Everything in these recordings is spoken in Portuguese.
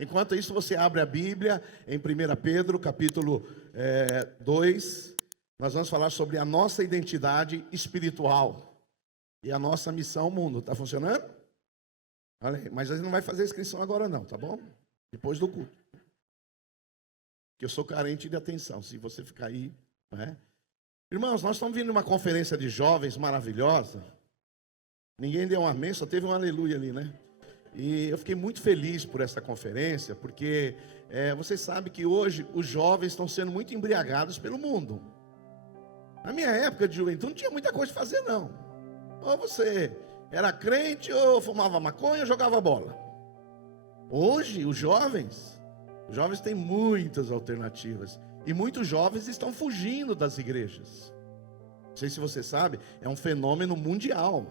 Enquanto isso, você abre a Bíblia em 1 Pedro, capítulo 2. Nós vamos falar sobre a nossa identidade espiritual e a nossa missão ao mundo. Está funcionando? Olha aí, mas a gente não vai fazer inscrição agora não, tá bom? Depois do culto. Que eu sou carente de atenção, se você ficar aí, né? Irmãos, nós estamos vindo de uma conferência de jovens maravilhosa. Ninguém deu um amém, só teve um aleluia ali, né? E eu fiquei muito feliz por essa conferência, porque vocês sabem que hoje os jovens estão sendo muito embriagados pelo mundo. Na minha época de juventude não tinha muita coisa de fazer não. Ou você era crente, ou fumava maconha, ou jogava bola. Hoje os jovens têm muitas alternativas. E muitos jovens estão fugindo das igrejas. Não sei se você sabe, é um fenômeno mundial.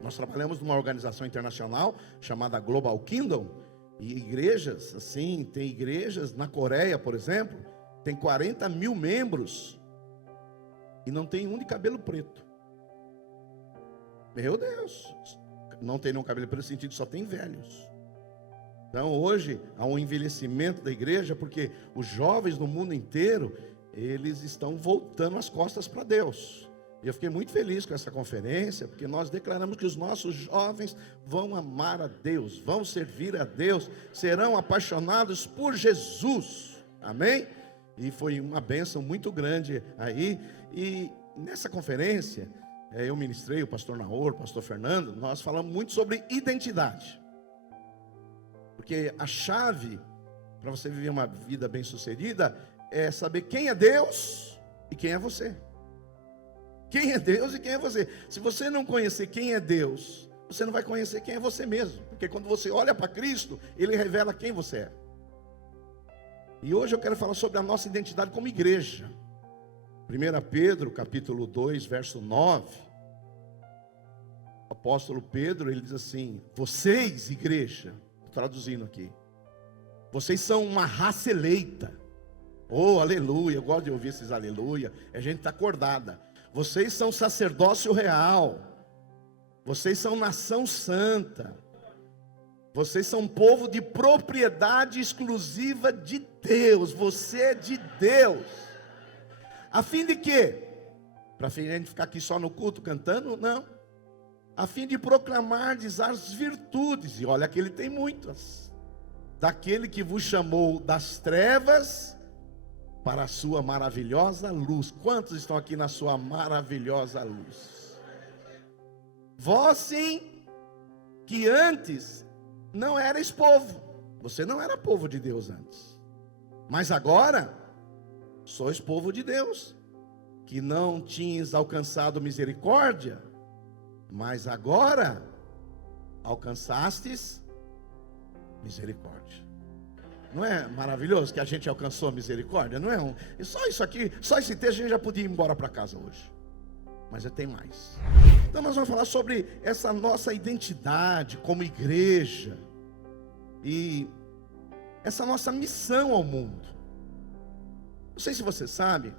Nós trabalhamos numa organização internacional chamada Global Kingdom. E igrejas, assim, tem igrejas na Coreia, por exemplo, tem 40 mil membros e não tem um de cabelo preto. Meu Deus, não tem nenhum cabelo preto no sentido que só tem velhos. Então hoje há um envelhecimento da igreja, porque os jovens no mundo inteiro, eles estão voltando as costas para Deus. E eu fiquei muito feliz com essa conferência, porque nós declaramos que os nossos jovens vão amar a Deus, vão servir a Deus, serão apaixonados por Jesus, amém? E foi uma bênção muito grande aí. E nessa conferência, eu ministrei, o pastor Naor, o pastor Fernando, nós falamos muito sobre identidade. Porque a chave para você viver uma vida bem-sucedida é saber quem é Deus e quem é você. Quem é Deus e quem é você. Se você não conhecer quem é Deus, você não vai conhecer quem é você mesmo. Porque quando você olha para Cristo, Ele revela quem você é. E hoje eu quero falar sobre a nossa identidade como igreja. 1 Pedro, capítulo 2, verso 9. O apóstolo Pedro, ele diz assim: vocês, igreja, traduzindo aqui, vocês são uma raça eleita. Oh, aleluia, eu gosto de ouvir esses aleluia. A gente está acordada. Vocês são sacerdócio real. Vocês são nação santa. Vocês são povo de propriedade exclusiva de Deus. Você é de Deus. A fim de quê? Para a gente ficar aqui só no culto cantando? Não. A fim de proclamar as virtudes. E olha que ele tem muitas. Daquele que vos chamou das trevas para a sua maravilhosa luz. Quantos estão aqui na sua maravilhosa luz? Vós sim, que antes não erais povo. Você não era povo de Deus antes. Mas agora, sois povo de Deus. Que não tinhas alcançado misericórdia, mas agora alcançastes misericórdia. Não é maravilhoso que a gente alcançou a misericórdia? Não é só isso aqui, só esse texto a gente já podia ir embora para casa hoje. Mas tem mais. Então nós vamos falar sobre essa nossa identidade como igreja. E essa nossa missão ao mundo. Não sei se você sabe,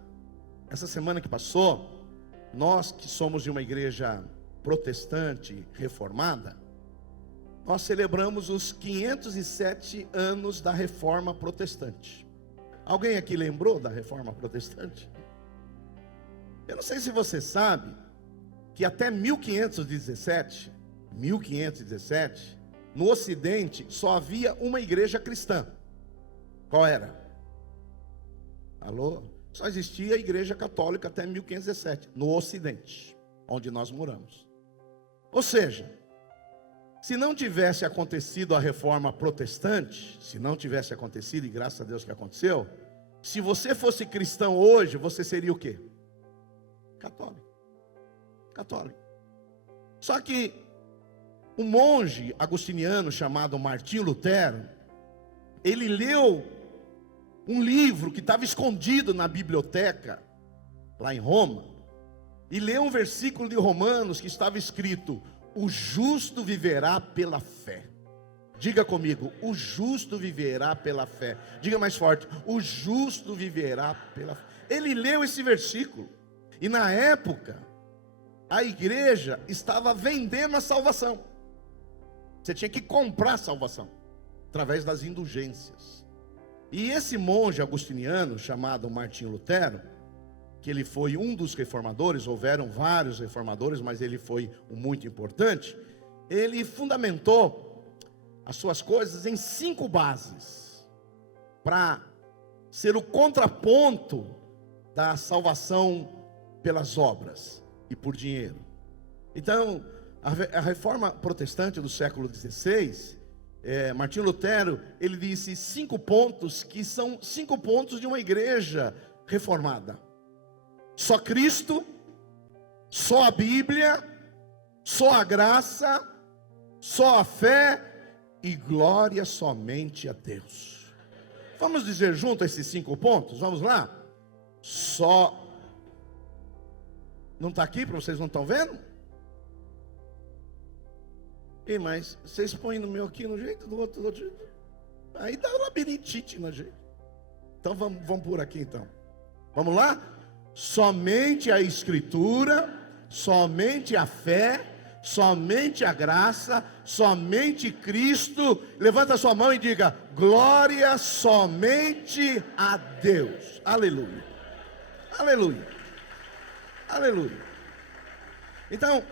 essa semana que passou, nós que somos de uma igreja protestante reformada, nós celebramos os 507 anos da Reforma Protestante. Alguém aqui lembrou da Reforma Protestante? Eu não sei se você sabe que até 1517, no Ocidente só havia uma igreja cristã. Qual era? Alô? Só existia a igreja católica até 1517, no Ocidente, onde nós moramos. Ou seja, se não tivesse acontecido a reforma protestante, se não tivesse acontecido, e graças a Deus que aconteceu, se você fosse cristão hoje, você seria o quê? Católico. Só que um monge agostiniano chamado Martinho Lutero, ele leu um livro que estava escondido na biblioteca, lá em Roma, e leu um versículo de Romanos que estava escrito: o justo viverá pela fé. Diga comigo, o justo viverá pela fé. Diga mais forte, o justo viverá pela fé. Ele leu esse versículo, e na época, a igreja estava vendendo a salvação. Você tinha que comprar a salvação. através das indulgências. E esse monge agostiniano, chamado Martinho Lutero, que ele foi um dos reformadores, houveram vários reformadores, mas ele foi um muito importante, ele fundamentou as suas coisas em 5 bases, para ser o contraponto da salvação pelas obras e por dinheiro. Então, a reforma protestante do século XVI, Martinho Lutero, ele disse 5 pontos, que são 5 pontos de uma igreja reformada: só Cristo, só a Bíblia, só a graça, só a fé e glória somente a Deus. Vamos dizer junto esses 5 pontos? Vamos lá? Só. Não está aqui para vocês não estão vendo? E mas vocês põem no meu aqui no jeito, do outro jeito. Aí dá labirintite na gente. Então vamos por aqui então. Vamos lá? Somente a Escritura, somente a fé, somente a graça, somente Cristo. Levanta a sua mão e diga: glória somente a Deus. Aleluia. Aleluia. Aleluia. Então,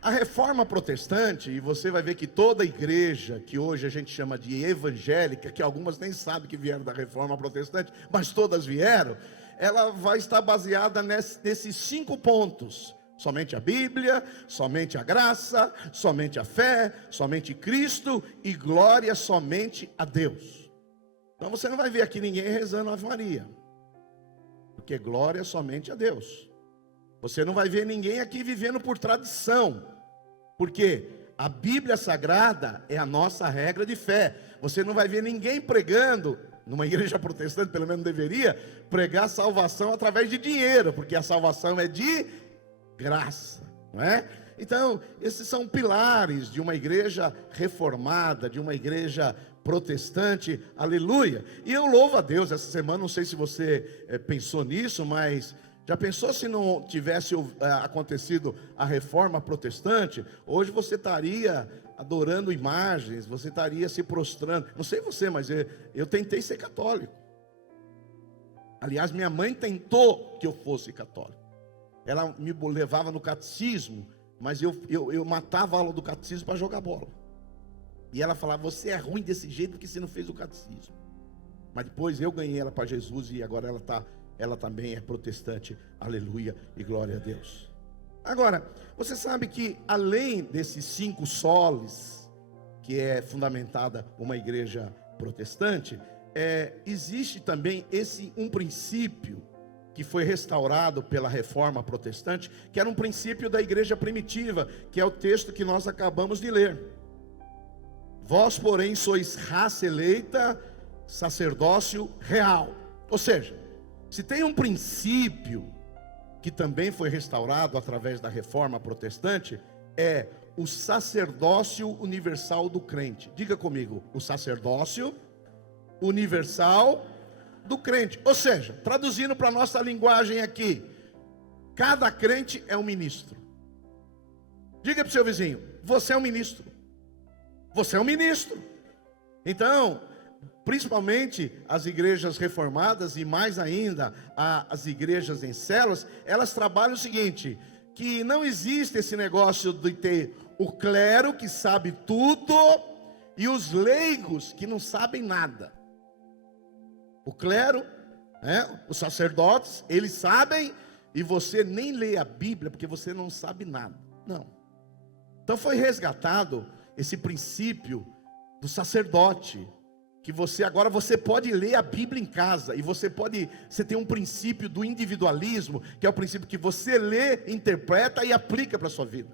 a reforma protestante, e você vai ver que toda igreja, que hoje a gente chama de evangélica, que algumas nem sabem que vieram da reforma protestante, mas todas vieram, ela vai estar baseada nesses 5 pontos: somente a Bíblia, somente a graça, somente a fé, somente Cristo e glória somente a Deus. Então você não vai ver aqui ninguém rezando Ave Maria, porque glória somente a Deus. Você não vai ver ninguém aqui vivendo por tradição, porque a Bíblia Sagrada é a nossa regra de fé. Você não vai ver ninguém pregando, numa igreja protestante pelo menos deveria, pregar salvação através de dinheiro, porque a salvação é de graça, não é? Então, esses são pilares de uma igreja reformada, de uma igreja protestante, aleluia. E eu louvo a Deus essa semana, não sei se você pensou nisso, mas já pensou se não tivesse acontecido a reforma protestante? Hoje você estaria adorando imagens, você estaria se prostrando. Não sei você, mas eu tentei ser católico. Aliás, minha mãe tentou que eu fosse católico. Ela me levava no catecismo, mas eu matava a aula do catecismo para jogar bola. E ela falava: você é ruim desse jeito porque você não fez o catecismo. Mas depois eu ganhei ela para Jesus e agora ela também é protestante, aleluia e glória a Deus. Agora, você sabe que além desses 5 soles, que é fundamentada uma igreja protestante, existe também um princípio que foi restaurado pela reforma protestante, que era um princípio da igreja primitiva, que é o texto que nós acabamos de ler. Vós, porém, sois raça eleita, sacerdócio real. Ou seja, se tem um princípio que também foi restaurado através da reforma protestante, é o sacerdócio universal do crente. Diga comigo: o sacerdócio universal do crente. Ou seja, traduzindo para a nossa linguagem aqui, cada crente é um ministro. Diga para o seu vizinho: você é um ministro. Você é um ministro. Então, principalmente as igrejas reformadas e mais ainda as igrejas em células, elas trabalham o seguinte: que não existe esse negócio de ter o clero que sabe tudo e os leigos que não sabem nada. O clero, os sacerdotes, eles sabem e você nem lê a Bíblia porque você não sabe nada. Não. Então foi resgatado esse princípio do sacerdote, que agora você pode ler a Bíblia em casa, e você tem um princípio do individualismo, que é o princípio que você lê, interpreta e aplica para a sua vida.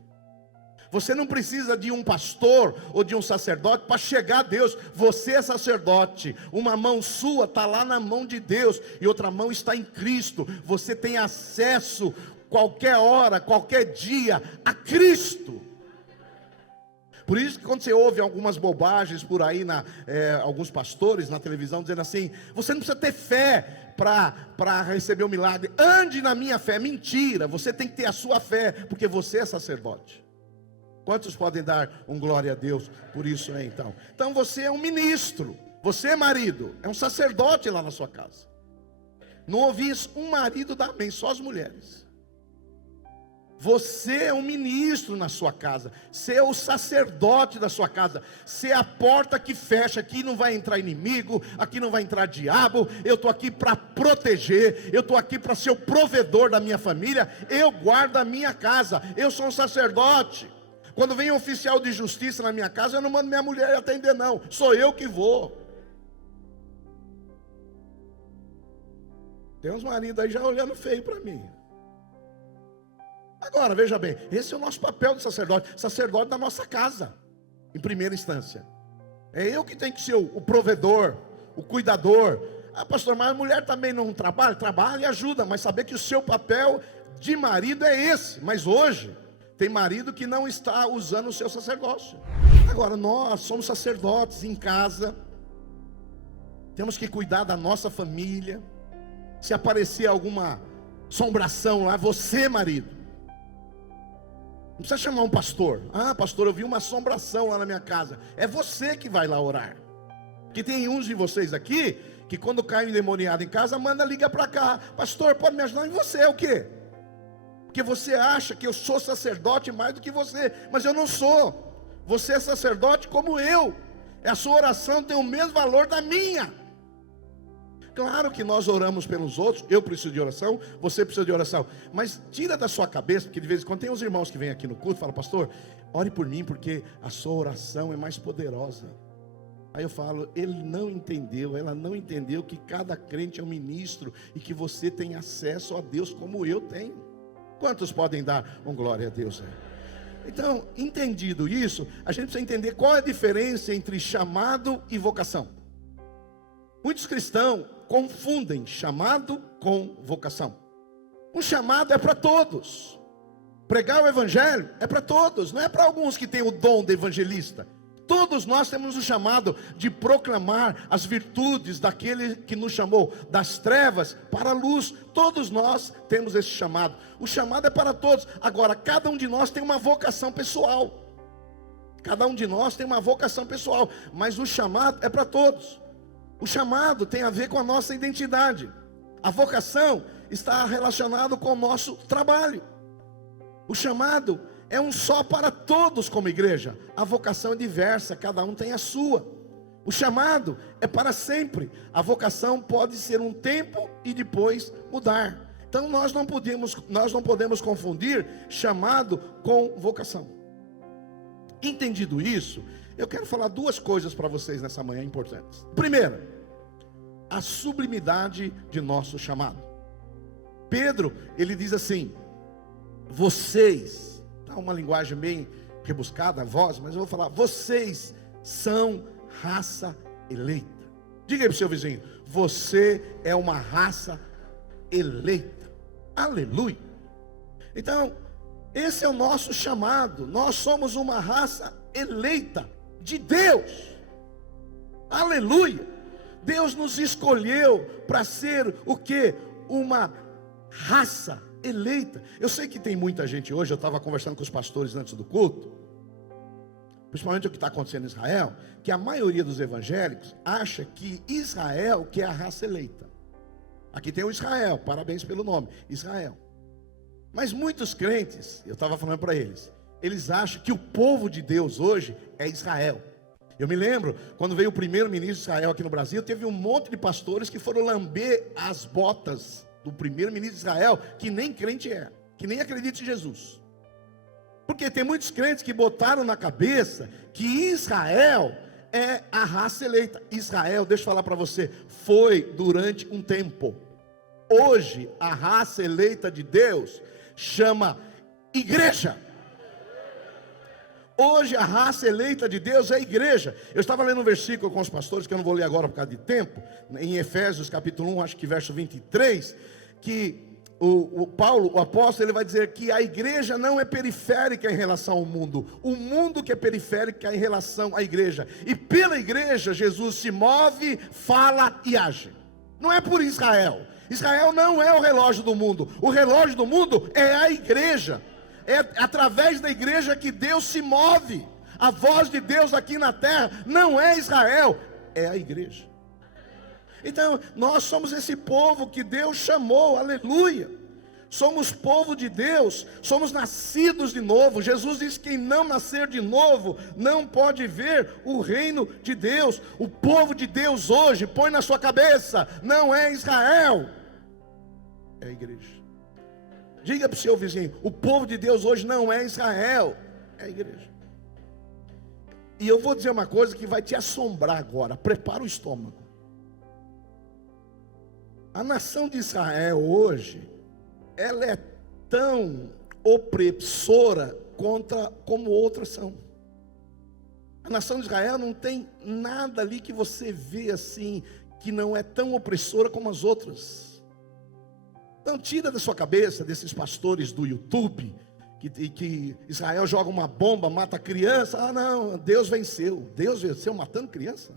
Você não precisa de um pastor ou de um sacerdote para chegar a Deus. Você é sacerdote, uma mão sua está lá na mão de Deus, e outra mão está em Cristo. Você tem acesso, qualquer hora, qualquer dia, a Cristo. Por isso que quando você ouve algumas bobagens por aí, alguns pastores na televisão dizendo assim: você não precisa ter fé para receber o milagre, ande na minha fé. Mentira, você tem que ter a sua fé, porque você é sacerdote. Quantos podem dar um glória a Deus por isso aí, então? Então você é um ministro, você é marido, é um sacerdote lá na sua casa. Não ouvi isso, um marido dá amém, só as mulheres. Você é um ministro na sua casa, você é o sacerdote da sua casa, você é a porta que fecha, aqui não vai entrar inimigo, aqui não vai entrar diabo, eu estou aqui para proteger, eu estou aqui para ser o provedor da minha família, eu guardo a minha casa, eu sou um sacerdote. Quando vem um oficial de justiça na minha casa, eu não mando minha mulher atender não, sou eu que vou. Tem uns maridos aí já olhando feio para mim. Agora, veja bem, esse é o nosso papel de sacerdote, sacerdote da nossa casa, em primeira instância. É eu que tenho que ser o provedor, o cuidador. Ah, pastor, mas a mulher também não trabalha? Trabalha e ajuda, mas saber que o seu papel de marido é esse. Mas hoje, tem marido que não está usando o seu sacerdócio. Agora, nós somos sacerdotes em casa, temos que cuidar da nossa família. Se aparecer alguma assombração lá, você, marido, não precisa chamar um pastor. Ah, pastor, eu vi uma assombração lá na minha casa. É você que vai lá orar. Porque tem uns de vocês aqui que quando cai um endemoniado em casa, liga para cá. Pastor, pode me ajudar? E você é o quê? Porque você acha que eu sou sacerdote mais do que você. Mas eu não sou. Você é sacerdote como eu. A sua oração tem o mesmo valor da minha. Claro que nós oramos pelos outros, eu preciso de oração, você precisa de oração, mas tira da sua cabeça, porque de vez em quando tem uns irmãos que vêm aqui no culto e falam, pastor, ore por mim, porque a sua oração é mais poderosa. Aí eu falo, ele não entendeu, ela não entendeu que cada crente é um ministro, e que você tem acesso a Deus como eu tenho. Quantos podem dar um glória a Deus aí? Então, entendido isso, a gente precisa entender qual é a diferença entre chamado e vocação. Muitos cristãos confundem chamado com vocação. Um chamado é para todos. Pregar o evangelho é para todos, não é para alguns que têm o dom de evangelista. Todos nós temos o chamado de proclamar as virtudes daquele que nos chamou das trevas para a luz. Todos nós temos esse chamado. O chamado é para todos. Agora, cada um de nós tem uma vocação pessoal. Cada um de nós tem uma vocação pessoal, mas o chamado é para todos. O chamado tem a ver com a nossa identidade. A vocação está relacionada com o nosso trabalho. O chamado é um só para todos como igreja. A vocação é diversa, cada um tem a sua. O chamado é para sempre. A vocação pode ser um tempo e depois mudar. Então nós não podemos confundir chamado com vocação. Entendido isso, eu quero falar duas coisas para vocês nessa manhã importantes. Primeiro, a sublimidade de nosso chamado. Pedro, ele diz assim, vocês, tá uma linguagem bem rebuscada, a voz, mas eu vou falar, vocês são raça eleita. Diga aí para o seu vizinho, você é uma raça eleita. Aleluia. Então, esse é o nosso chamado. Nós somos uma raça eleita de Deus. Aleluia. Deus nos escolheu para ser o quê? Uma raça eleita. Eu sei que tem muita gente hoje, eu estava conversando com os pastores antes do culto, principalmente o que está acontecendo em Israel, que a maioria dos evangélicos acha que Israel que é a raça eleita. Aqui tem o Israel, parabéns pelo nome, Israel. Mas muitos crentes, eu estava falando para eles acham que o povo de Deus hoje é Israel. Eu me lembro, quando veio o primeiro ministro de Israel aqui no Brasil, teve um monte de pastores que foram lamber as botas do primeiro ministro de Israel, que nem crente é, que nem acredita em Jesus. Porque tem muitos crentes que botaram na cabeça que Israel é a raça eleita. Israel, deixa eu falar para você, foi durante um tempo. Hoje, a raça eleita de Deus chama igreja. Hoje a raça eleita de Deus é a igreja. Eu estava lendo um versículo com os pastores, que eu não vou ler agora por causa de tempo, em Efésios capítulo 1, acho que verso 23, que o Paulo, o apóstolo, ele vai dizer que a igreja não é periférica em relação ao mundo. O mundo que é periférico em relação à igreja. E pela igreja Jesus se move, fala e age. Não é por Israel. Israel não é o relógio do mundo. O relógio do mundo é a igreja. É através da igreja que Deus se move. A voz de Deus aqui na terra não é Israel, é a igreja. Então, nós somos esse povo que Deus chamou, aleluia. Somos povo de Deus, somos nascidos de novo. Jesus disse que quem não nascer de novo não pode ver o reino de Deus. O povo de Deus hoje, põe na sua cabeça, não é Israel, é a igreja. Diga para o seu vizinho, o povo de Deus hoje não é Israel, é a igreja. E eu vou dizer uma coisa que vai te assombrar agora, prepara o estômago. A nação de Israel hoje, ela é tão opressora como outras são. A nação de Israel não tem nada ali que você vê assim, que não é tão opressora como as outras. Então tira da sua cabeça desses pastores do YouTube, que Israel joga uma bomba, mata criança. Ah não, Deus venceu matando criança.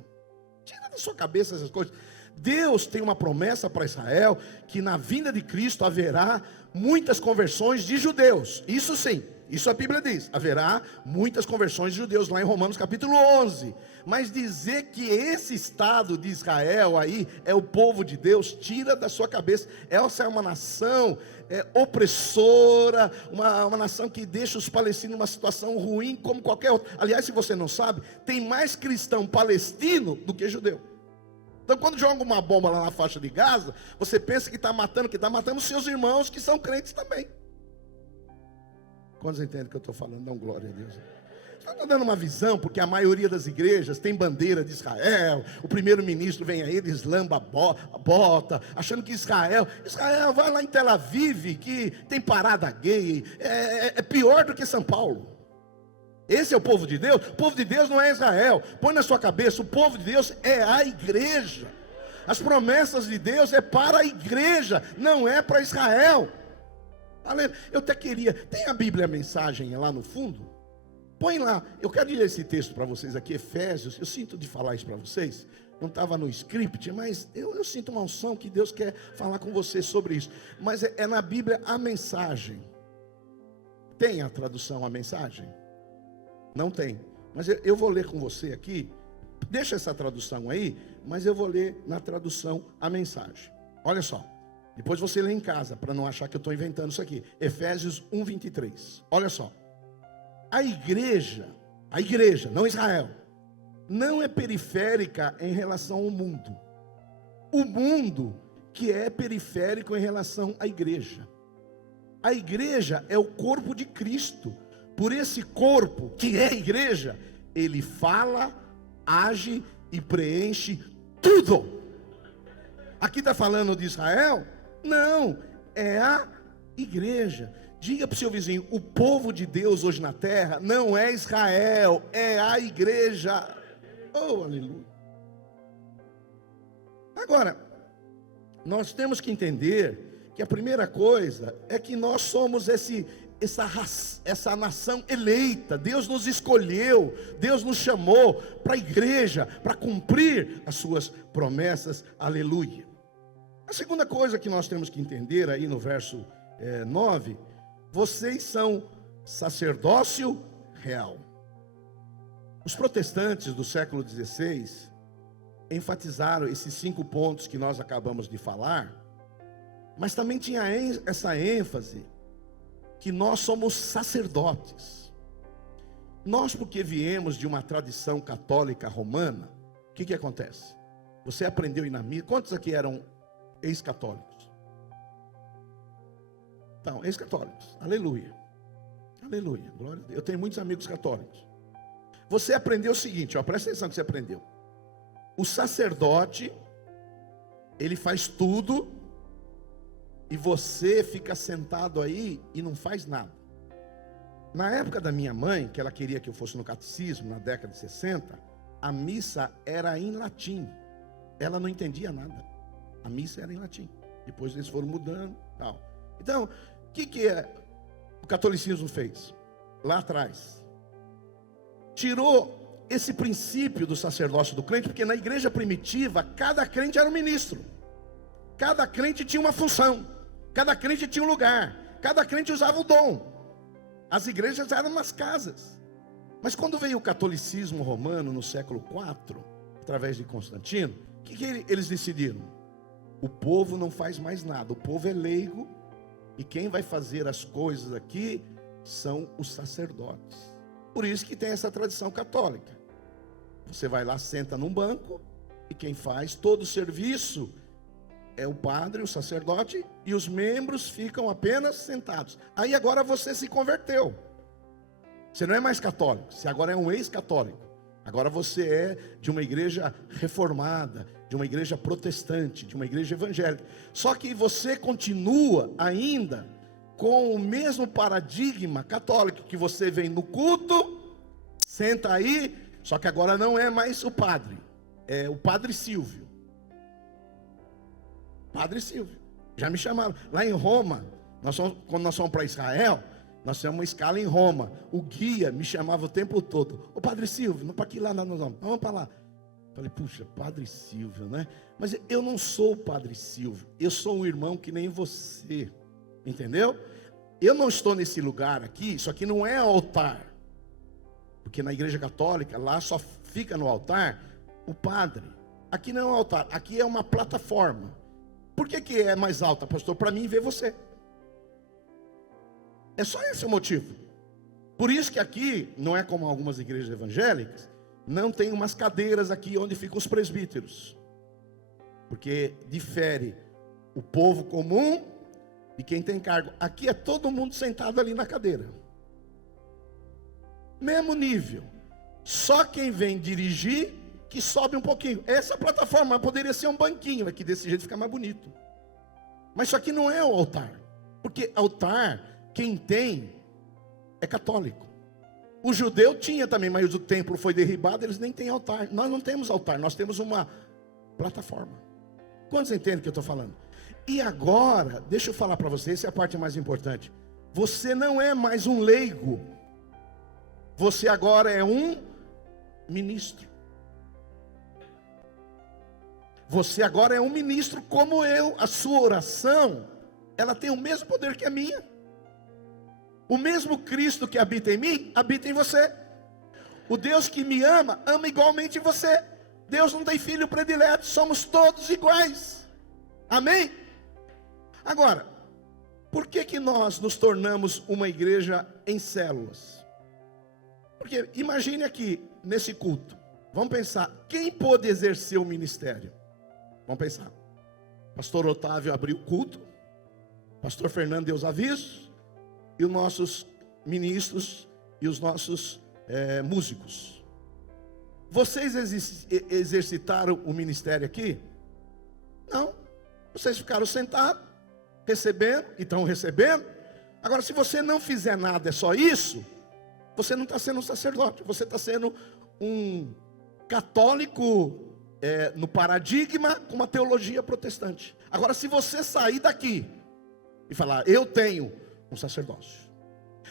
Tira da sua cabeça essas coisas. Deus tem uma promessa para Israel, que na vinda de Cristo haverá muitas conversões de judeus. Isso sim, isso a Bíblia diz, haverá muitas conversões de judeus, lá em Romanos capítulo 11. Mas dizer que esse estado de Israel aí é o povo de Deus, tira da sua cabeça. Essa é uma nação opressora, uma nação que deixa os palestinos numa situação ruim como qualquer outra. Aliás, se você não sabe, tem mais cristão palestino do que judeu. Então quando joga uma bomba lá na faixa de Gaza, você pensa que está matando os seus irmãos que são crentes também. Quantos entendem o que eu estou falando? Dão glória a Deus. Estou dando uma visão, porque a maioria das igrejas tem bandeira de Israel. O primeiro-ministro vem aí, deslamba a bota, achando que Israel vai lá em Tel Aviv, que tem parada gay, é pior do que São Paulo. Esse é o povo de Deus. O povo de Deus não é Israel. Põe na sua cabeça, o povo de Deus é a igreja. As promessas de Deus é para a igreja, não é para Israel. Eu até queria, tem a Bíblia, a mensagem lá no fundo? Põe lá, eu quero ler esse texto para vocês aqui, Efésios. Eu sinto de falar isso para vocês, não estava no script, mas eu sinto uma unção que Deus quer falar com vocês sobre isso. Mas é na Bíblia a mensagem. Tem a tradução a mensagem? Não tem, mas eu vou ler com você aqui. Deixa essa tradução aí, mas eu vou ler na tradução a mensagem. Olha só, depois você lê em casa, para não achar que eu estou inventando isso aqui. Efésios 1:23, olha só. A igreja, não Israel, não é periférica em relação ao mundo. O mundo que é periférico em relação à igreja. A igreja é o corpo de Cristo. Por esse corpo, que é a igreja, ele fala, age e preenche tudo. Aqui está falando de Israel? Não, é a igreja. Diga para o seu vizinho, o povo de Deus hoje na terra não é Israel, é a igreja. Oh, aleluia. Agora, nós temos que entender que a primeira coisa é que nós somos essa nação eleita. Deus nos escolheu, Deus nos chamou para a igreja, para cumprir as suas promessas, aleluia. A segunda coisa que nós temos que entender aí no verso 9, vocês são sacerdócio real. Os protestantes do século XVI enfatizaram esses 5 pontos que nós acabamos de falar, mas também tinha essa ênfase que nós somos sacerdotes. Nós, porque viemos de uma tradição católica romana, o que acontece? Você aprendeu a ir na missa. Quantos aqui eram ex-católicos? Então, ex-católicos, aleluia, aleluia, glória a Deus. Eu tenho muitos amigos católicos. Você aprendeu o seguinte, presta atenção que você aprendeu. O sacerdote, ele faz tudo, e você fica sentado aí e não faz nada. Na época da minha mãe, que ela queria que eu fosse no catecismo, na década de 60, a missa era em latim. Ela não entendia nada. A missa era em latim. Depois eles foram mudando, tal. Então, o que o catolicismo fez? Lá atrás, tirou esse princípio do sacerdócio do crente, porque na igreja primitiva, cada crente era um ministro. Cada crente tinha uma função. Cada crente tinha um lugar. Cada crente usava o dom. As igrejas eram nas casas. Mas quando veio o catolicismo romano no século IV, através de Constantino, o que eles decidiram? O povo não faz mais nada, o povo é leigo, e quem vai fazer as coisas aqui são os sacerdotes. Por isso que tem essa tradição católica. Você vai lá, senta num banco, e quem faz todo o serviço é o padre, o sacerdote, e os membros ficam apenas sentados. Aí agora você se converteu. Você não é mais católico, você agora é um ex-católico. Agora você é de uma igreja reformada, de uma igreja protestante, de uma igreja evangélica. Só que você continua ainda com o mesmo paradigma católico, que você vem no culto, senta aí, só que agora não é mais o padre, é o Padre Silvio. Padre Silvio, já me chamaram. Lá em Roma, quando nós fomos para Israel, nós fizemos uma escala em Roma. O guia me chamava o tempo todo: ô Padre Silvio, não para aqui lá, nós vamos para lá. Falei, puxa, Padre Silvio, né? Mas eu não sou o Padre Silvio, eu sou um irmão que nem você, entendeu? Eu não estou nesse lugar aqui, isso aqui não é altar, porque na igreja católica, lá só fica no altar o padre. Aqui não é um altar, aqui é uma plataforma. Por que é mais alta, pastor? Para mim ver você. É só esse o motivo. Por isso que aqui, não é como algumas igrejas evangélicas, não tem umas cadeiras aqui onde ficam os presbíteros. Porque difere o povo comum de quem tem cargo. Aqui é todo mundo sentado ali na cadeira. Mesmo nível. Só quem vem dirigir que sobe um pouquinho. Essa plataforma poderia ser um banquinho, aqui desse jeito fica mais bonito. Mas isso aqui não é o altar. Porque altar, quem tem, é católico. O judeu tinha também, mas o templo foi derribado, eles nem têm altar. Nós não temos altar, nós temos uma plataforma. Quantos entendem o que eu estou falando? E agora, deixa eu falar para você, essa é a parte mais importante. Você não é mais um leigo. Você agora é um ministro. Você agora é um ministro como eu. A sua oração, ela tem o mesmo poder que a minha. O mesmo Cristo que habita em mim, habita em você. O Deus que me ama, ama igualmente você. Deus não tem filho predileto, somos todos iguais. Amém? Agora, por que nós nos tornamos uma igreja em células? Porque imagine aqui, nesse culto, vamos pensar, quem pôde exercer o ministério? Vamos pensar. Pastor Otávio abriu o culto, Pastor Fernando deu os avisos, e os nossos ministros e os nossos músicos. Vocês exercitaram o ministério aqui? Não. Vocês ficaram sentados, recebendo, e estão recebendo. Agora, se você não fizer nada, é só isso, você não está sendo um sacerdote, você está sendo um católico no paradigma com uma teologia protestante. Agora, se você sair daqui e falar, eu tenho um sacerdócio,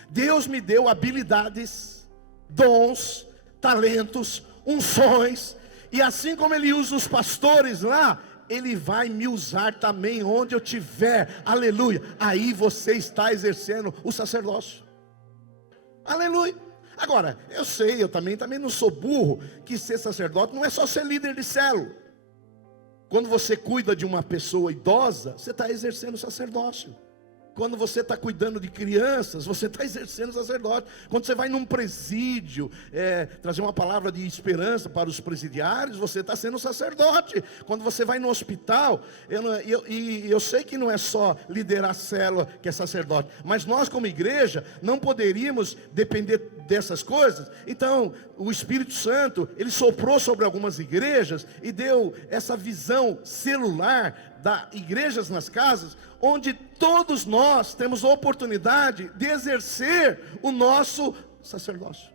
Deus me deu habilidades, dons, talentos, unções, e assim como Ele usa os pastores lá, Ele vai me usar também onde eu estiver, aleluia. Aí você está exercendo o sacerdócio, aleluia. Agora, eu sei, eu também não sou burro, que ser sacerdote não é só ser líder de célula. Quando você cuida de uma pessoa idosa, você está exercendo o sacerdócio. Quando você está cuidando de crianças, você está exercendo o sacerdócio. Quando você vai num presídio, trazer uma palavra de esperança para os presidiários, você está sendo sacerdote. Quando você vai no hospital, eu sei que não é só liderar a célula que é sacerdote, mas nós como igreja não poderíamos depender dessas coisas. Então o Espírito Santo, Ele soprou sobre algumas igrejas e deu essa visão celular das igrejas nas casas, onde todos nós temos a oportunidade de exercer o nosso sacerdócio.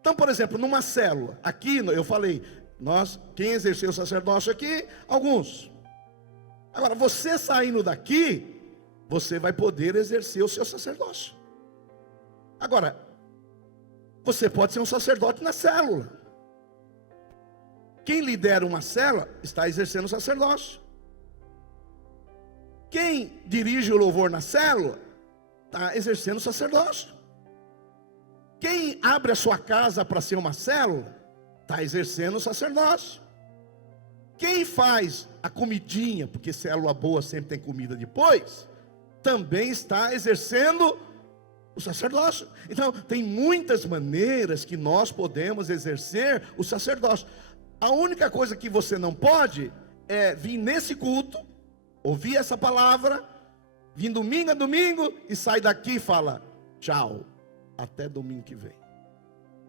Então, por exemplo, numa célula, aqui eu falei, quem exerceu o sacerdócio aqui? Alguns. Agora, você saindo daqui, você vai poder exercer o seu sacerdócio. Agora, você pode ser um sacerdote na célula. Quem lidera uma célula está exercendo o sacerdócio. Quem dirige o louvor na célula está exercendo o sacerdócio. Quem abre a sua casa para ser uma célula, está exercendo o sacerdócio. Quem faz a comidinha, porque célula boa sempre tem comida depois, também está exercendo o sacerdócio. Então, tem muitas maneiras que nós podemos exercer o sacerdócio. A única coisa que você não pode é vir nesse culto, ouvir essa palavra, vir domingo a domingo e sai daqui e fala, tchau, até domingo que vem.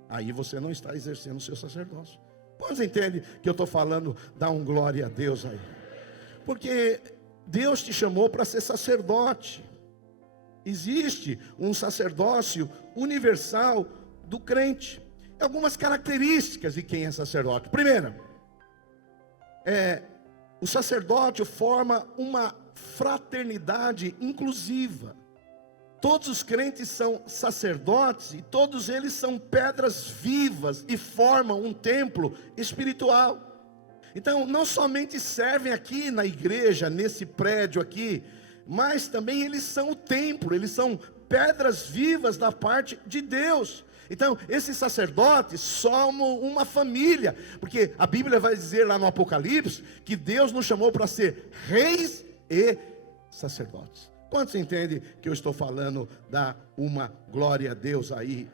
Aí você não está exercendo o seu sacerdócio. Quantos entendem que eu estou falando, dá um glória a Deus aí? Porque Deus te chamou para ser sacerdote. Existe um sacerdócio universal do crente. Algumas características de quem é sacerdote. Primeira, o sacerdócio forma uma fraternidade inclusiva. Todos os crentes são sacerdotes e todos eles são pedras vivas e formam um templo espiritual. Então, não somente servem aqui na igreja, nesse prédio aqui, mas também eles são o templo, eles são pedras vivas da parte de Deus. Então, esses sacerdotes somam uma família, porque a Bíblia vai dizer lá no Apocalipse, que Deus nos chamou para ser reis e sacerdotes. Quantos entendem que eu estou falando da uma glória a Deus aí?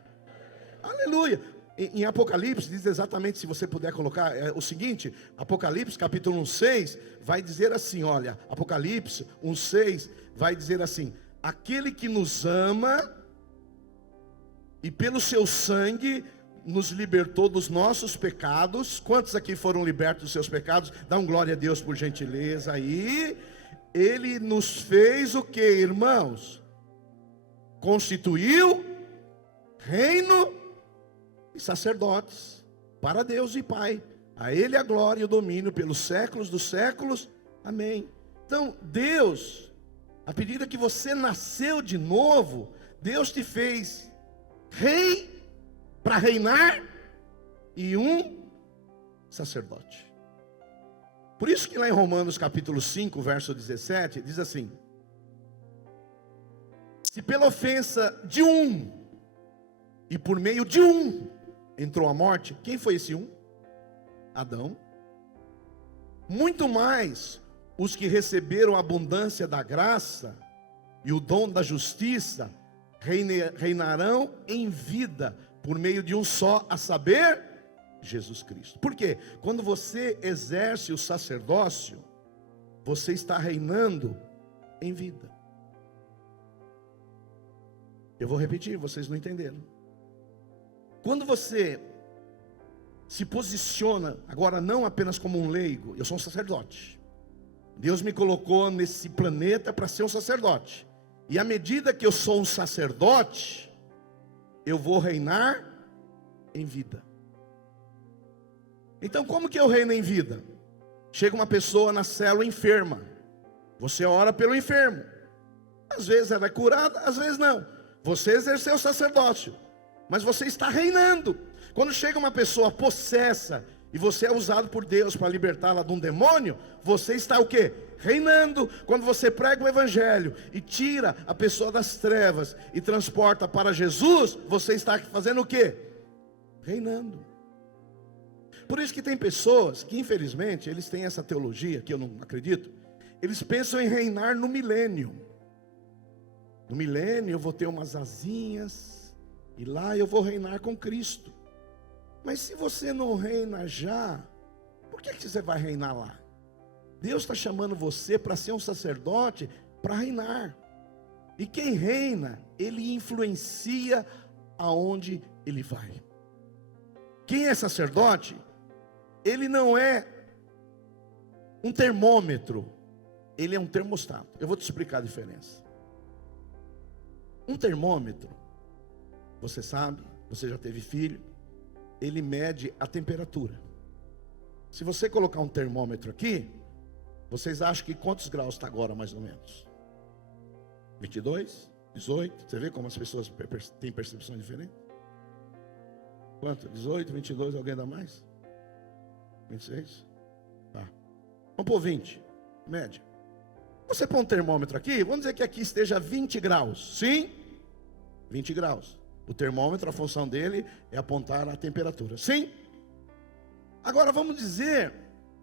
Aleluia! Em Apocalipse diz exatamente, se você puder colocar, o seguinte, Apocalipse capítulo 1:6, vai dizer assim, olha, Apocalipse 1:6, vai dizer assim, aquele que nos ama, e pelo seu sangue, nos libertou dos nossos pecados. Quantos aqui foram libertos dos seus pecados? Dá um glória a Deus por gentileza aí. Ele nos fez o que, irmãos? Constituiu reino e sacerdotes para Deus e Pai. A Ele a glória e o domínio pelos séculos dos séculos. Amém. Então, Deus, à medida que você nasceu de novo, Deus te fez rei para reinar e um sacerdote. Por isso que lá em Romanos capítulo 5, verso 17, diz assim: se pela ofensa de um, e por meio de um, entrou a morte, quem foi esse um? Adão. Muito mais os que receberam a abundância da graça e o dom da justiça, reinarão em vida, por meio de um só, a saber, Jesus Cristo. Por quê? Quando você exerce o sacerdócio, você está reinando em vida. Eu vou repetir, vocês não entenderam. Quando você se posiciona, agora não apenas como um leigo, eu sou um sacerdote. Deus me colocou nesse planeta para ser um sacerdote. E à medida que eu sou um sacerdote, eu vou reinar em vida. Então, como que eu reino em vida? Chega uma pessoa na célula enferma, você ora pelo enfermo. Às vezes ela é curada, às vezes não. Você exerceu o sacerdócio, mas você está reinando. Quando chega uma pessoa possessa e você é usado por Deus para libertá-la de um demônio, você está o quê? Reinando. Quando você prega o evangelho e tira a pessoa das trevas e transporta para Jesus, você está fazendo o quê? Reinando. Por isso que tem pessoas que infelizmente eles têm essa teologia, que eu não acredito. Eles pensam em reinar no milênio. No milênio eu vou ter umas asinhas e lá eu vou reinar com Cristo. Mas se você não reina já, por que você vai reinar lá? Deus está chamando você para ser um sacerdote, para reinar. E quem reina, ele influencia aonde ele vai. Quem é sacerdote, ele não é um termômetro, ele é um termostato. Eu vou te explicar a diferença. Um termômetro, você sabe, você já teve filho, ele mede a temperatura. Se você colocar um termômetro aqui, vocês acham que quantos graus está agora mais ou menos? 22? 18? Você vê como as pessoas têm percepção diferente? Quanto? 18, 22, alguém dá mais? 26? Tá. Vamos pôr 20, média. Você põe um termômetro aqui, vamos dizer que aqui esteja 20 graus, sim? 20 graus. O termômetro, a função dele é apontar a temperatura. Sim? Agora vamos dizer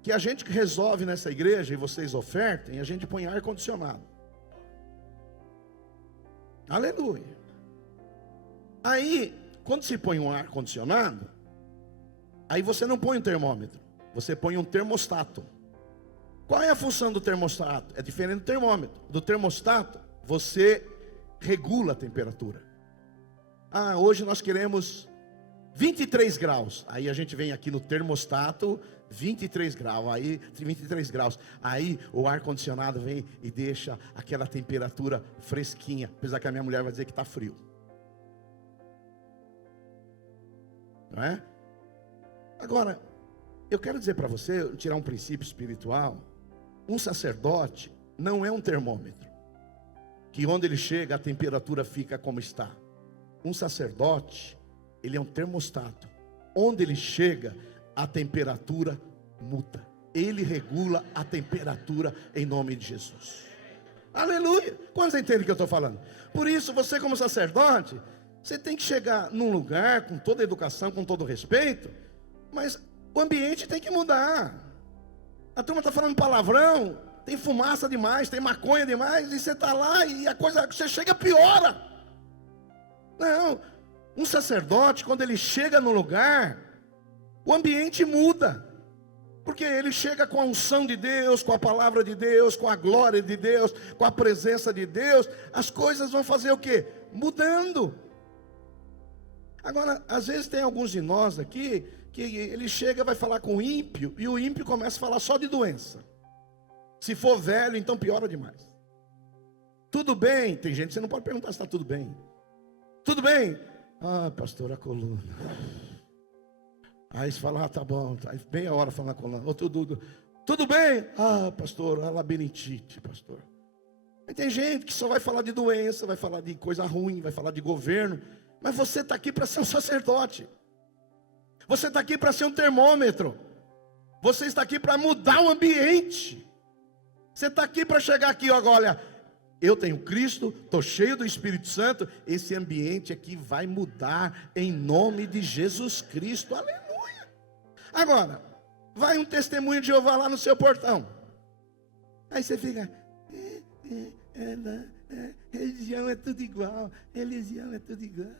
que a gente resolve nessa igreja, e vocês ofertem, a gente põe ar-condicionado. Aleluia. Aí, quando se põe um ar-condicionado, aí você não põe um termômetro, você põe um termostato. Qual é a função do termostato? É diferente do termômetro. Do termostato, você regula a temperatura. Ah, hoje nós queremos 23 graus. Aí a gente vem aqui no termostato, 23 graus. Aí, 23 graus. Aí o ar-condicionado vem e deixa aquela temperatura fresquinha. Apesar que a minha mulher vai dizer que está frio. Não é? Agora, eu quero dizer para você, tirar um princípio espiritual. Um sacerdote não é um termômetro, que onde ele chega a temperatura fica como está. Um sacerdote, ele é um termostato. Onde ele chega, a temperatura muda. Ele regula a temperatura em nome de Jesus. Aleluia! Quantos entendem o que eu estou falando? Por isso, você como sacerdote, você tem que chegar num lugar com toda a educação, com todo o respeito, mas o ambiente tem que mudar. A turma está falando palavrão, tem fumaça demais, tem maconha demais, e você está lá e a coisa, você chega, piora. Não, um sacerdote, quando ele chega no lugar, o ambiente muda, porque ele chega com a unção de Deus, com a palavra de Deus, com a glória de Deus, com a presença de Deus, as coisas vão fazer o quê? Mudando. Agora, às vezes tem alguns de nós aqui, que ele chega e vai falar com o ímpio, e o ímpio começa a falar só de doença. Se for velho, então piora demais. Tudo bem? Tem gente que você não pode perguntar se está tudo bem. Tudo bem? Ah, pastor, a coluna. Aí você fala, ah, tá bom. Aí meia hora falando a coluna. Tudo bem? Ah, pastor, a labirintite, pastor. Aí tem gente que só vai falar de doença, vai falar de coisa ruim, vai falar de governo. Mas você está aqui para ser um sacerdote. Você está aqui para ser um termômetro. Você está aqui para mudar o ambiente. Você está aqui para chegar aqui, olha, eu tenho Cristo, estou cheio do Espírito Santo. Esse ambiente aqui vai mudar em nome de Jesus Cristo. Aleluia. Agora, vai um testemunho de Jeová lá no seu portão. Aí você fica, religião é tudo igual. Religião é tudo igual.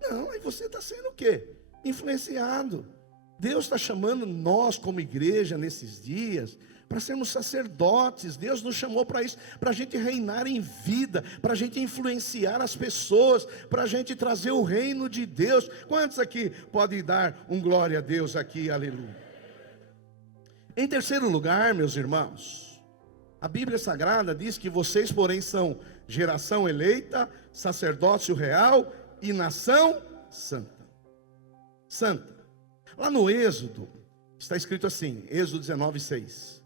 Não, aí você está sendo o quê? Influenciado. Deus está chamando nós como igreja nesses dias para sermos sacerdotes. Deus nos chamou para isso, para a gente reinar em vida, para a gente influenciar as pessoas, para a gente trazer o reino de Deus. Quantos aqui podem dar um glória a Deus aqui? Aleluia. Em terceiro lugar, meus irmãos, a Bíblia Sagrada diz que vocês, porém, são geração eleita, sacerdócio real e nação santa. Santa. Lá no Êxodo, está escrito assim, Êxodo 19:6.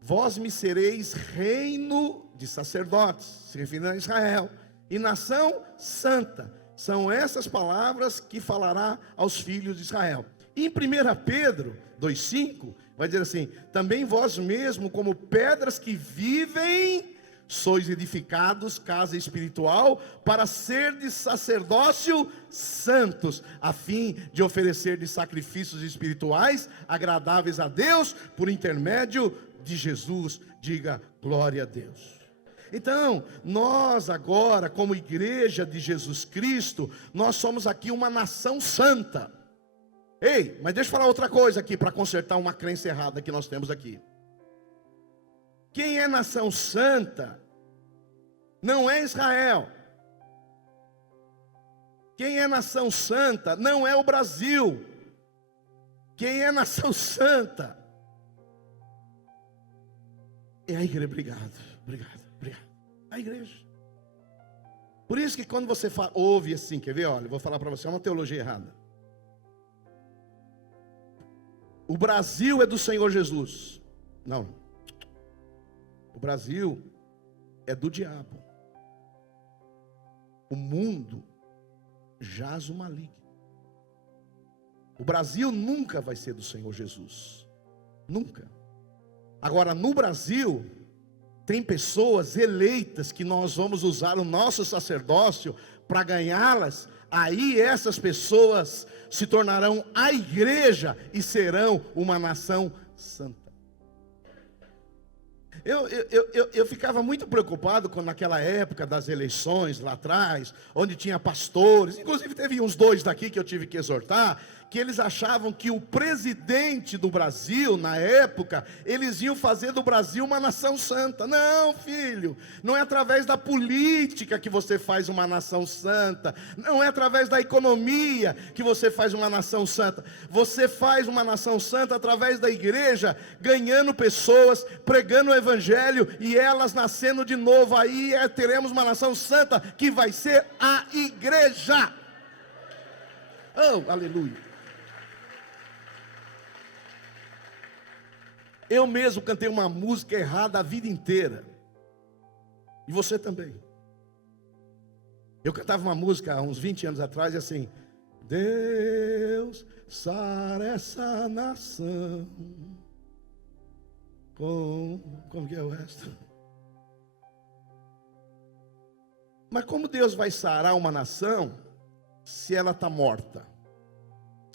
Vós me sereis reino de sacerdotes, se referindo a Israel, e nação santa. São essas palavras que falará aos filhos de Israel. E em 1 Pedro 2:5, vai dizer assim, também vós mesmo, como pedras que vivem, sois edificados, casa espiritual, para ser de sacerdócio santos, a fim de oferecer de sacrifícios espirituais, agradáveis a Deus, por intermédio de Jesus. Diga glória a Deus. Então, nós agora, como igreja de Jesus Cristo, nós somos aqui uma nação santa. Ei, mas deixa eu falar outra coisa aqui, para consertar uma crença errada que nós temos aqui. Quem é nação santa não é Israel. Quem é nação santa não é o Brasil. Quem é nação santa é a igreja. Obrigado. A igreja. Por isso que quando você ouve assim, quer ver? Olha, eu vou falar para você, é uma teologia errada. O Brasil é do Senhor Jesus. Não. O Brasil é do diabo. O mundo jaz o maligno. O Brasil nunca vai ser do Senhor Jesus. Nunca. Agora, no Brasil, tem pessoas eleitas que nós vamos usar o nosso sacerdócio para ganhá-las, aí essas pessoas se tornarão a igreja e serão uma nação santa. Eu ficava muito preocupado quando naquela época das eleições lá atrás, onde tinha pastores, inclusive teve uns 2 daqui que eu tive que exortar, que eles achavam que o presidente do Brasil, na época, eles iam fazer do Brasil uma nação santa. Não, filho, não é através da política que você faz uma nação santa, não é através da economia que você faz uma nação santa. Você faz uma nação santa através da igreja, ganhando pessoas, pregando o evangelho e elas nascendo de novo. Aí teremos uma nação santa que vai ser a igreja. Oh, aleluia. Eu mesmo cantei uma música errada a vida inteira. E você também. Eu cantava uma música há uns 20 anos atrás, e assim: Deus, sara essa nação. Como que é o resto? Mas como Deus vai sarar uma nação se ela está morta?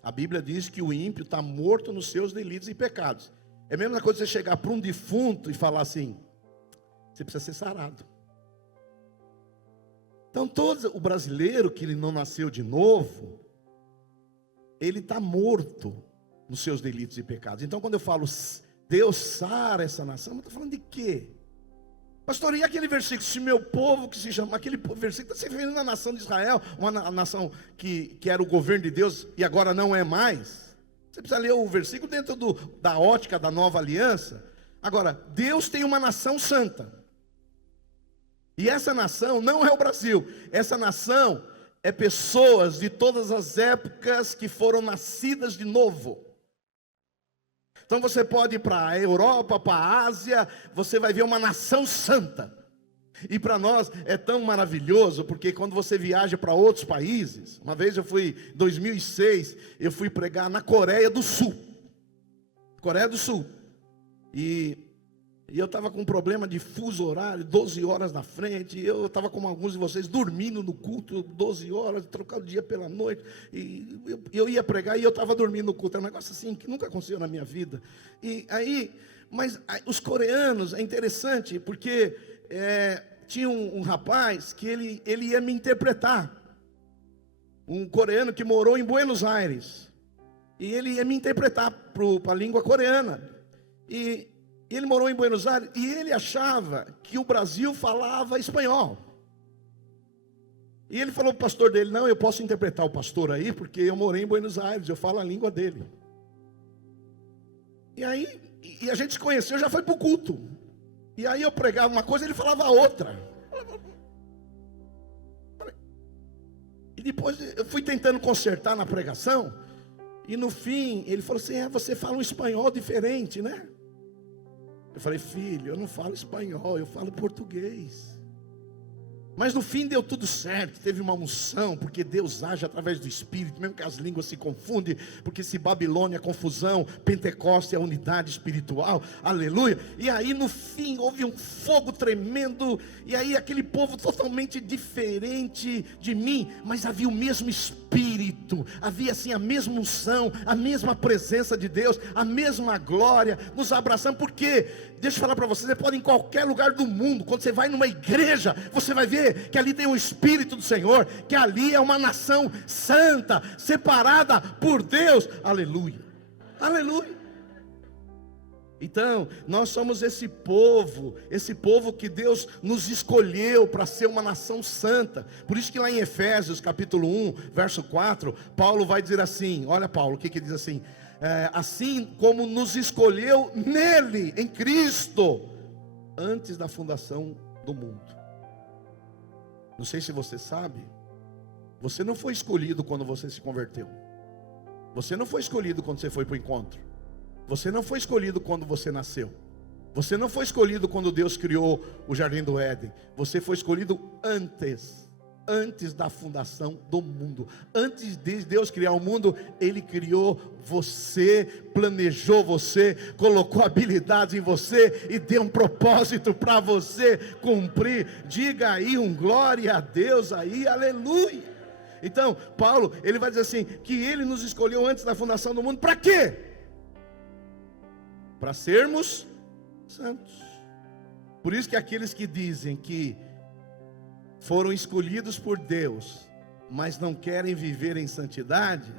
A Bíblia diz que o ímpio está morto nos seus delitos e pecados. É a mesma coisa você chegar para um defunto e falar assim: você precisa ser sarado. Então o brasileiro que ele não nasceu de novo, ele está morto nos seus delitos e pecados. Então quando eu falo Deus sara essa nação, eu estou falando de quê? Pastor, e aquele versículo, se meu povo que se chama, aquele versículo está se referindo na nação de Israel, uma nação que era o governo de Deus e agora não é mais. Você precisa ler o versículo dentro da ótica da nova aliança. Agora, Deus tem uma nação santa. E essa nação não é o Brasil. Essa nação é pessoas de todas as épocas que foram nascidas de novo. Então você pode ir para a Europa, para a Ásia, você vai ver uma nação santa. E para nós é tão maravilhoso, porque quando você viaja para outros países, uma vez em 2006, eu fui pregar na Coreia do Sul. Coreia do Sul. E eu estava com um problema de fuso horário, 12 horas na frente. Eu estava com alguns de vocês dormindo no culto, 12 horas, trocando o dia pela noite. E eu ia pregar e eu estava dormindo no culto. É um negócio assim que nunca aconteceu na minha vida. Mas os coreanos, é interessante, porque tinha um rapaz que ele ia me interpretar. Um coreano que morou em Buenos Aires. E ele ia me interpretar para a língua coreana. E ele morou em Buenos Aires e ele achava que o Brasil falava espanhol. E ele falou para o pastor dele: não, eu posso interpretar o pastor aí, porque eu morei em Buenos Aires, eu falo a língua dele. E aí, a gente se conheceu, já foi para o culto. E aí eu pregava uma coisa, ele falava a outra. E depois eu fui tentando consertar na pregação. E no fim, ele falou assim: você fala um espanhol diferente, né? Eu falei: filho, eu não falo espanhol, eu falo português. Mas no fim deu tudo certo, teve uma unção, porque Deus age através do Espírito, mesmo que as línguas se confundem, porque se Babilônia é confusão, Pentecoste é a unidade espiritual, aleluia. E aí no fim houve um fogo tremendo, e aí aquele povo totalmente diferente de mim, mas havia o mesmo Espírito, havia assim a mesma unção, a mesma presença de Deus, a mesma glória, nos abraçando. Porque, deixa eu falar para vocês, você pode ir em qualquer lugar do mundo, quando você vai numa igreja, você vai ver que ali tem o Espírito do Senhor, que ali é uma nação santa, separada por Deus, aleluia, aleluia. Então, nós somos esse povo que Deus nos escolheu para ser uma nação santa. Por isso que lá em Efésios capítulo 1, verso 4, Paulo vai dizer assim, olha Paulo, o que diz assim: assim como nos escolheu nele, em Cristo, antes da fundação do mundo. Não sei se você sabe, você não foi escolhido quando você se converteu. Você não foi escolhido quando você foi para o encontro. Você não foi escolhido quando você nasceu. Você não foi escolhido quando Deus criou o Jardim do Éden. Você foi escolhido antes. antes da fundação do mundo. Antes de Deus criar o mundo, Ele criou você, planejou você, colocou habilidades em você e deu um propósito para você cumprir. Diga aí um glória a Deus aí, aleluia. Então, Paulo, ele vai dizer assim, que Ele nos escolheu antes da fundação do mundo, para quê? Para sermos santos. Por isso que aqueles que dizem que foram escolhidos por Deus, mas não querem viver em santidade,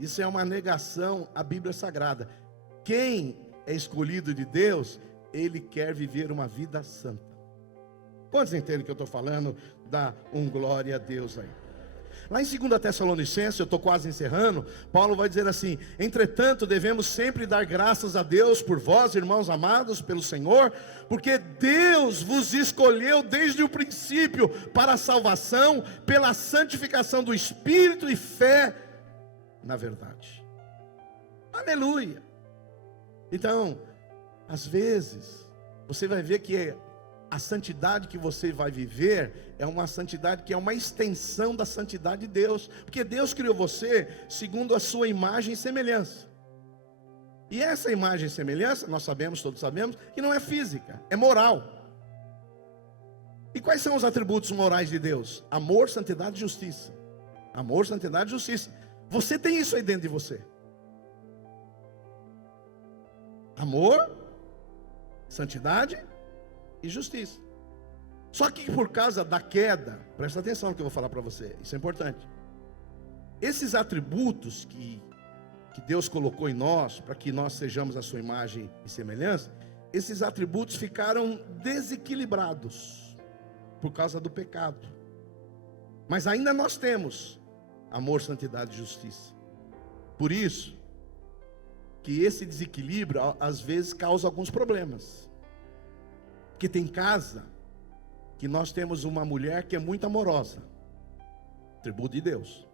isso é uma negação à Bíblia Sagrada. Quem é escolhido de Deus, ele quer viver uma vida santa. Quantos entendem que eu estou falando? Dá um glória a Deus aí. Lá em 2 Tessalonicenses, eu estou quase encerrando, Paulo vai dizer assim: entretanto, devemos sempre dar graças a Deus por vós, irmãos amados pelo Senhor, porque Deus vos escolheu desde o princípio para a salvação, pela santificação do Espírito e fé na verdade. Aleluia. Então, às vezes, você vai ver que a santidade que você vai viver é uma santidade que é uma extensão da santidade de Deus, porque Deus criou você segundo a sua imagem e semelhança. E essa imagem e semelhança, nós sabemos, todos sabemos, que não é física, é moral. E quais são os atributos morais de Deus? Amor, santidade e justiça. Amor, santidade e justiça. Você tem isso aí dentro de você. Amor, santidade e justiça. Só que por causa da queda, presta atenção no que eu vou falar para você, isso é importante. Esses atributos que Deus colocou em nós, para que nós sejamos a sua imagem e semelhança, esses atributos ficaram desequilibrados por causa do pecado. Mas ainda nós temos amor, santidade e justiça. Por isso que esse desequilíbrio às vezes causa alguns problemas. Porque tem casa que nós temos uma mulher que é muito amorosa, atributo de Deus,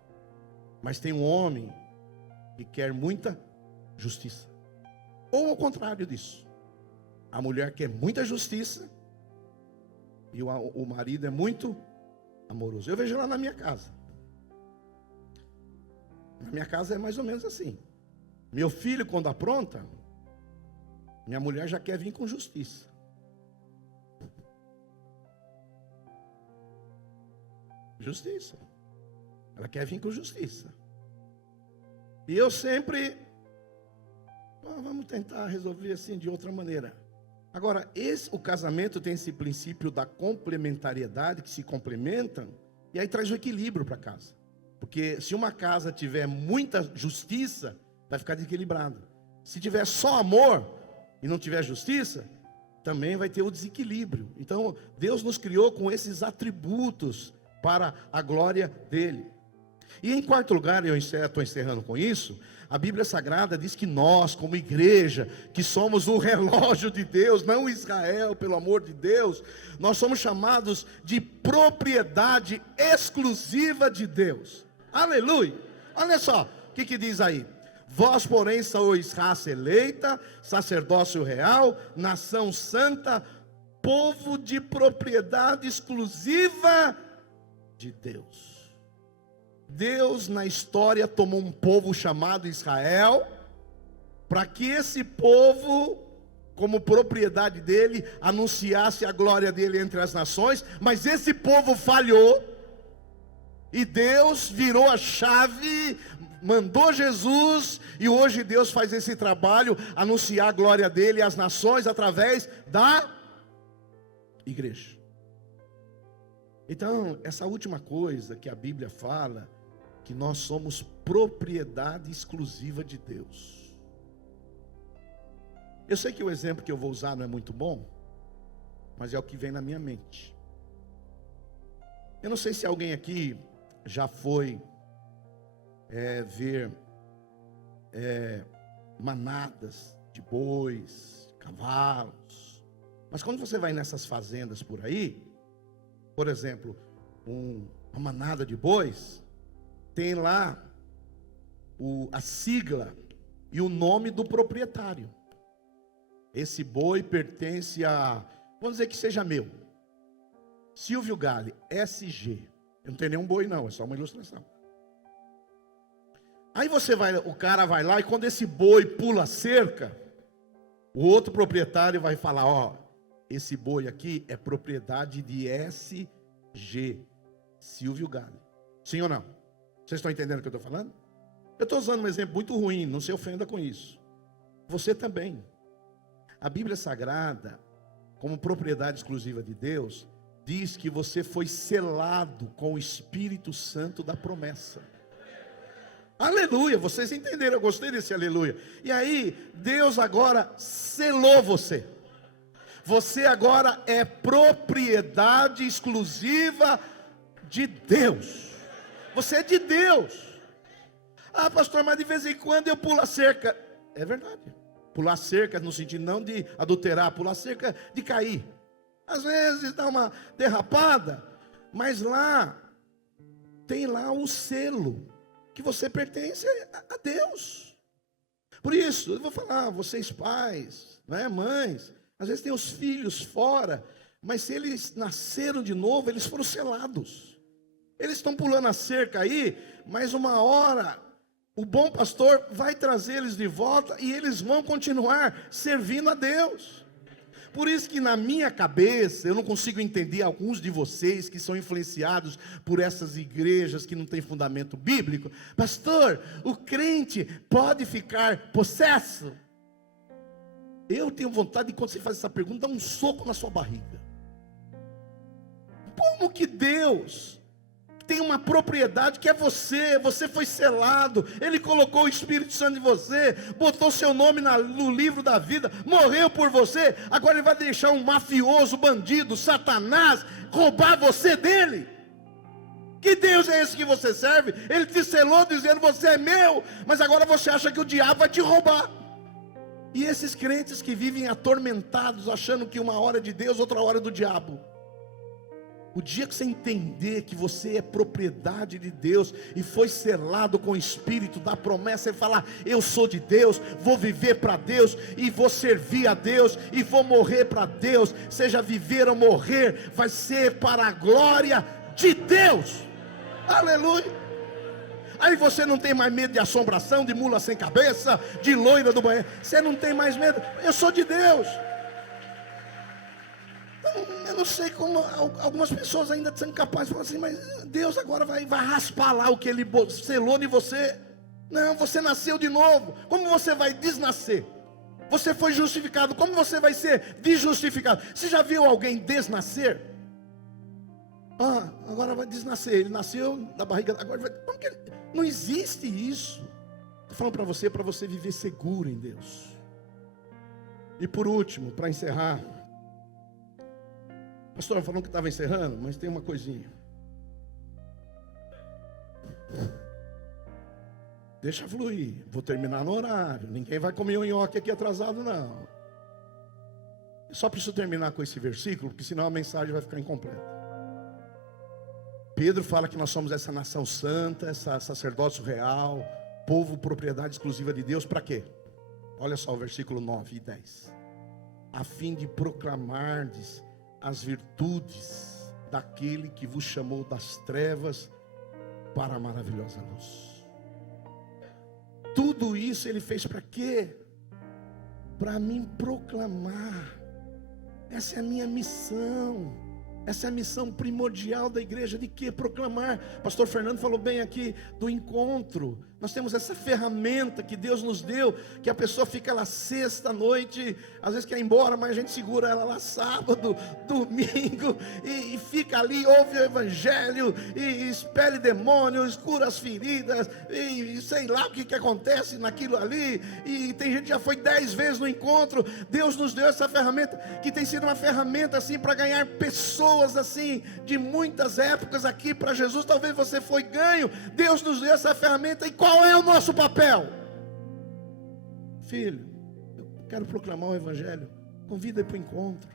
mas tem um homem que quer muita justiça, ou ao contrário disso, a mulher quer muita justiça e o marido é muito amoroso. Eu vejo lá na minha casa. Na minha casa é mais ou menos assim. Meu filho, quando apronta, minha mulher já quer vir com justiça. Justiça. Ela quer vir com justiça. E eu sempre, vamos tentar resolver assim de outra maneira. Agora, o casamento tem esse princípio da complementariedade, que se complementam, e aí traz o equilíbrio para casa. Porque se uma casa tiver muita justiça, vai ficar desequilibrada. Se tiver só amor e não tiver justiça, também vai ter o desequilíbrio. Então, Deus nos criou com esses atributos para a glória dele. E em quarto lugar, eu estou encerrando com isso, a Bíblia Sagrada diz que nós, como igreja, que somos o relógio de Deus, não Israel, pelo amor de Deus, nós somos chamados de propriedade exclusiva de Deus. Aleluia! Olha só, o que diz aí? Vós, porém, sois raça eleita, sacerdócio real, nação santa, povo de propriedade exclusiva de Deus. Deus na história tomou um povo chamado Israel, para que esse povo, como propriedade dele, anunciasse a glória dele entre as nações, mas esse povo falhou, e Deus virou a chave, mandou Jesus, e hoje Deus faz esse trabalho, anunciar a glória dele às nações, através da igreja. Então, essa última coisa que a Bíblia fala, que nós somos propriedade exclusiva de Deus. Eu sei que o exemplo que eu vou usar não é muito bom, mas é o que vem na minha mente. Eu não sei se alguém aqui já foi ver manadas de bois, cavalos, mas quando você vai nessas fazendas por aí, por exemplo, uma manada de bois, tem lá a sigla e o nome do proprietário. Esse boi pertence a, vamos dizer que seja meu, Silvio Gale, SG. Eu não tenho nenhum boi não, é só uma ilustração. Aí o cara vai lá e quando esse boi pula a cerca, o outro proprietário vai falar, ó, esse boi aqui é propriedade de SG, Silvio Galli. Sim ou não? Vocês estão entendendo o que eu estou falando? Eu estou usando um exemplo muito ruim, não se ofenda com isso. Você também. A Bíblia Sagrada, como propriedade exclusiva de Deus, diz que você foi selado com o Espírito Santo da promessa. Aleluia, vocês entenderam, eu gostei desse aleluia. E aí, Deus agora selou você. Você agora é propriedade exclusiva de Deus. Você é de Deus. Ah, pastor, mas de vez em quando eu pulo a cerca. É verdade. Pular cerca no sentido não de adulterar, pular cerca de cair. Às vezes dá uma derrapada, mas lá tem lá o selo que você pertence a Deus. Por isso, eu vou falar, vocês pais, né, mães, às vezes tem os filhos fora, mas se eles nasceram de novo, eles foram selados. Eles estão pulando a cerca aí, mas uma hora o bom pastor vai trazer eles de volta e eles vão continuar servindo a Deus. Por isso que na minha cabeça, eu não consigo entender alguns de vocês que são influenciados por essas igrejas que não têm fundamento bíblico. Pastor, o crente pode ficar possesso? Eu tenho vontade de, quando você faz essa pergunta, dar um soco na sua barriga. Como que Deus tem uma propriedade que é você foi selado, Ele colocou o Espírito Santo em você, botou seu nome no livro da vida, morreu por você, agora Ele vai deixar um mafioso, bandido, Satanás, roubar você dele? Que Deus é esse que você serve? Ele te selou dizendo, você é meu, mas agora você acha que o diabo vai te roubar. E esses crentes que vivem atormentados, achando que uma hora é de Deus, outra hora é do diabo. O dia que você entender que você é propriedade de Deus e foi selado com o Espírito da promessa, e falar, eu sou de Deus, vou viver para Deus e vou servir a Deus e vou morrer para Deus, seja viver ou morrer, vai ser para a glória de Deus. Aleluia. Aí você não tem mais medo de assombração, de mula sem cabeça, de loira do banheiro, você não tem mais medo, eu sou de Deus. Eu não sei como algumas pessoas ainda são capazes de falar assim, mas Deus agora vai raspar lá o que Ele selou em você. Não, você nasceu de novo. Como você vai desnascer? Você foi justificado, como você vai ser desjustificado? Você já viu alguém desnascer? Ah, agora vai desnascer. Ele nasceu da barriga, agora vai... Não existe isso. Estou falando para você viver seguro em Deus. E por último, para encerrar, pastor, falou que estava encerrando, mas tem uma coisinha. Deixa fluir, vou terminar no horário. Ninguém vai comer um nhoque aqui atrasado, não. Eu só preciso terminar com esse versículo, porque senão a mensagem vai ficar incompleta. Pedro fala que nós somos essa nação santa, essa sacerdócio real, povo, propriedade exclusiva de Deus, para quê? Olha só o versículo 9 e 10. A fim de proclamardes as virtudes daquele que vos chamou das trevas para a maravilhosa luz. Tudo isso Ele fez para quê? Para mim proclamar. Essa é a minha missão. Essa é a missão primordial da igreja, de quê? Proclamar. Pastor Fernando falou bem aqui do encontro. Nós temos essa ferramenta que Deus nos deu, que a pessoa fica lá sexta-noite, às vezes quer ir embora, mas a gente segura ela lá sábado, domingo, e fica ali, ouve o evangelho, e expele demônios, cura as feridas, e sei lá o que acontece naquilo ali, e tem gente que já foi 10 vezes no encontro. Deus nos deu essa ferramenta, que tem sido uma ferramenta assim, para ganhar pessoas assim, de muitas épocas aqui para Jesus. Talvez você foi ganho, Deus nos deu essa ferramenta, e qual é o nosso papel? Filho, eu quero proclamar o evangelho, convida para o encontro.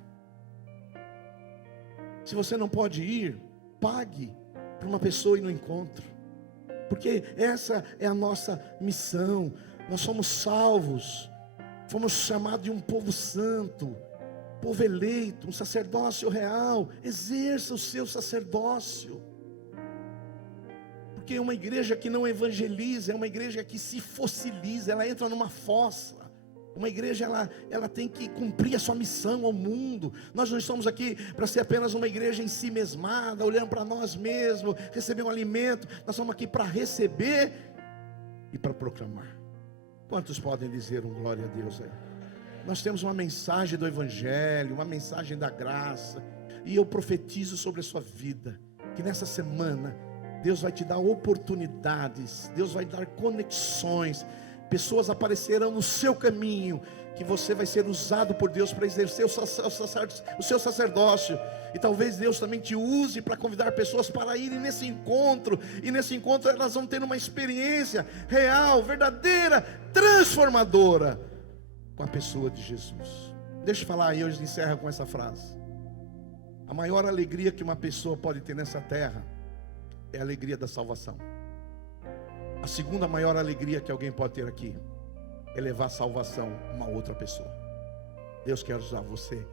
Se você não pode ir, pague para uma pessoa ir no encontro, porque essa é a nossa missão. Nós somos salvos, fomos chamados de um povo santo, povo eleito, um sacerdócio real. Exerça o seu sacerdócio. Porque uma igreja que não evangeliza é uma igreja que se fossiliza, ela entra numa fossa. Uma igreja, ela tem que cumprir a sua missão ao mundo. Nós não estamos aqui para ser apenas uma igreja em si mesmada, olhando para nós mesmos, receber um alimento. Nós estamos aqui para receber e para proclamar. Quantos podem dizer um glória a Deus aí? Nós temos uma mensagem do Evangelho, uma mensagem da graça. E eu profetizo sobre a sua vida, que nessa semana, Deus vai te dar oportunidades, Deus vai dar conexões. Pessoas aparecerão no seu caminho, que você vai ser usado por Deus para exercer o seu sacerdócio. E talvez Deus também te use para convidar pessoas para irem nesse encontro. E nesse encontro elas vão ter uma experiência real, verdadeira, transformadora com a pessoa de Jesus. Deixa eu falar, e hoje encerra com essa frase. A maior alegria que uma pessoa pode ter nessa terra é a alegria da salvação. A segunda maior alegria que alguém pode ter aqui é levar salvação a uma outra pessoa. Deus quer usar você